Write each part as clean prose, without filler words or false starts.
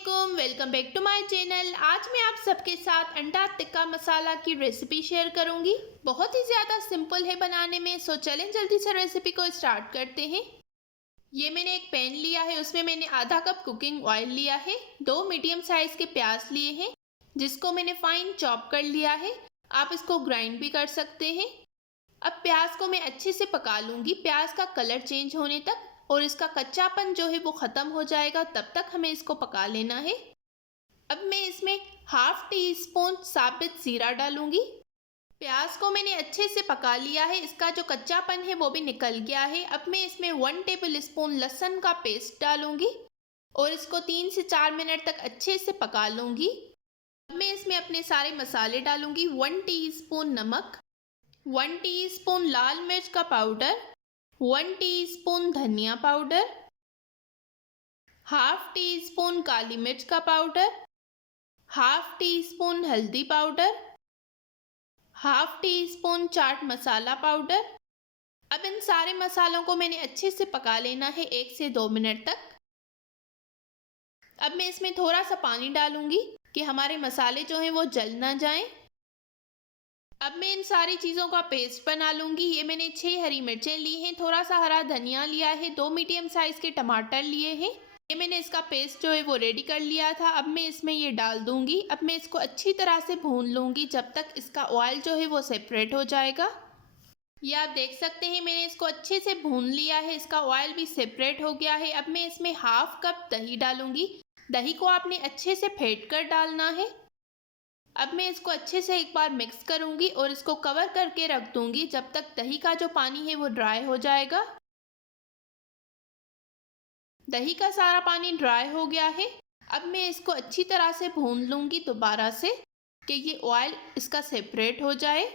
अस्सलामुअलैकुम, welcome back to my channel. आज मैं आप सबके साथ अंडा टिक्का मसाला की रेसिपी शेयर करूंगी। बहुत ही ज़्यादा सिंपल है बनाने में, सो चलें जल्दी से रेसिपी को स्टार्ट करते हैं। ये मैंने एक पैन लिया है, उसमें मैंने आधा कप कुकिंग ऑयल लिया है। 2 मीडियम साइज़ के प्याज लिए हैं जिसको मैंने फाइन चॉप कर लिया है। आप इसको ग्राइंड भी कर सकते हैं। अब प्याज को मैं अच्छे से पका लूँगी, प्याज का कलर चेंज होने तक, और इसका कच्चापन जो है वो ख़त्म हो जाएगा, तब तक हमें इसको पका लेना है। अब मैं इसमें हाफ़ टी स्पून साबित ज़ीरा डालूँगी। प्याज को मैंने अच्छे से पका लिया है, इसका जो कच्चापन है वो भी निकल गया है। अब मैं इसमें 1 टेबल स्पून लहसुन का पेस्ट डालूँगी और इसको 3 से 4 मिनट तक अच्छे से पका लूँगी। अब मैं इसमें अपने सारे मसाले डालूँगी। 1 टीस्पून नमक, 1 टीस्पून लाल मिर्च का पाउडर, 1 टीस्पून धनिया पाउडर, हाफ़ टी स्पून काली मिर्च का पाउडर, हाफ़ टी स्पून हल्दी powder, half tea spoon chaat masala powder. अब इन सारे मसालों को मैंने अच्छे से पका लेना है 1 से 2 मिनट तक। अब मैं इसमें थोड़ा सा पानी डालूंगी कि हमारे मसाले जो हैं वो जल ना जाएं। अब मैं इन सारी चीज़ों का पेस्ट बना लूँगी। ये मैंने 6 हरी मिर्चें ली हैं, थोड़ा सा हरा धनिया लिया है, 2 मीडियम साइज़ के टमाटर लिए हैं। ये मैंने इसका पेस्ट जो है वो रेडी कर लिया था। अब मैं इसमें ये डाल दूँगी। अब मैं इसको अच्छी तरह से भून लूँगी जब तक इसका ऑयल जो है वो सेपरेट हो जाएगा। ये आप देख सकते हैं मैंने इसको अच्छे से भून लिया है, इसका ऑयल भी सेपरेट हो गया है। अब मैं इसमें हाफ़ कप दही डालूँगी। दही को आपने अच्छे से फेंट कर डालना है। अब मैं इसको अच्छे से एक बार मिक्स करूंगी और इसको कवर करके रख दूंगी जब तक दही का जो पानी है वो ड्राई हो जाएगा। दही का सारा पानी ड्राई हो गया है। अब मैं इसको अच्छी तरह से भून लूंगी दोबारा से कि ये ऑयल इसका सेपरेट हो जाए।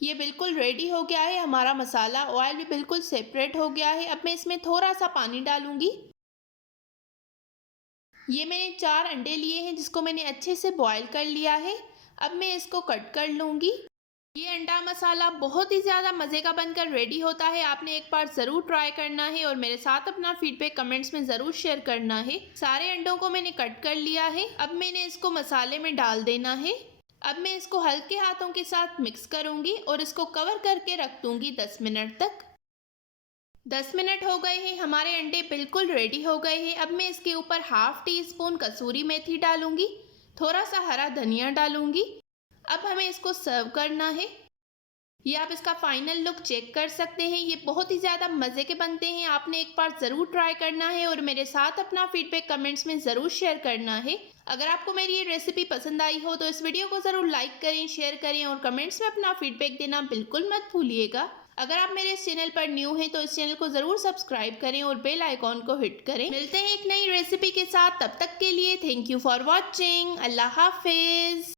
ये बिल्कुल रेडी हो गया है हमारा मसाला, ऑयल भी बिल्कुल सेपरेट हो गया है। अब मैं इसमें थोड़ा सा पानी डालूंगी। ये मैंने 4 अंडे लिए हैं जिसको मैंने अच्छे से बॉईल कर लिया है। अब मैं इसको कट कर लूँगी। ये अंडा मसाला बहुत ही ज़्यादा मज़े का बनकर रेडी होता है, आपने एक बार ज़रूर ट्राई करना है और मेरे साथ अपना फीडबैक कमेंट्स में ज़रूर शेयर करना है। सारे अंडों को मैंने कट कर लिया है। अब मैंने इसको मसाले में डाल देना है। अब मैं इसको हल्के हाथों के साथ मिक्स करूँगी और इसको कवर करके रख दूँगी 10 मिनट तक। 10 मिनट हो गए हैं, हमारे अंडे बिल्कुल रेडी हो गए हैं। अब मैं इसके ऊपर हाफ़ टी स्पून कसूरी मेथी डालूंगी, थोड़ा सा हरा धनिया डालूंगी। अब हमें इसको सर्व करना है। ये आप इसका फाइनल लुक चेक कर सकते हैं। ये बहुत ही ज़्यादा मज़े के बनते हैं, आपने एक बार ज़रूर ट्राई करना है और मेरे साथ अपना फीडबैक कमेंट्स में ज़रूर शेयर करना है। अगर आपको मेरी ये रेसिपी पसंद आई हो तो इस वीडियो को ज़रूर लाइक करें, शेयर करें और कमेंट्स में अपना फीडबैक देना बिल्कुल मत भूलिएगा। अगर आप मेरे इस चैनल पर न्यू हैं तो इस चैनल को ज़रूर सब्सक्राइब करें और बेल आइकॉन को हिट करें। मिलते हैं एक नई रेसिपी के साथ, तब तक के लिए थैंक यू फॉर वॉचिंग। अल्लाह हाफिज़।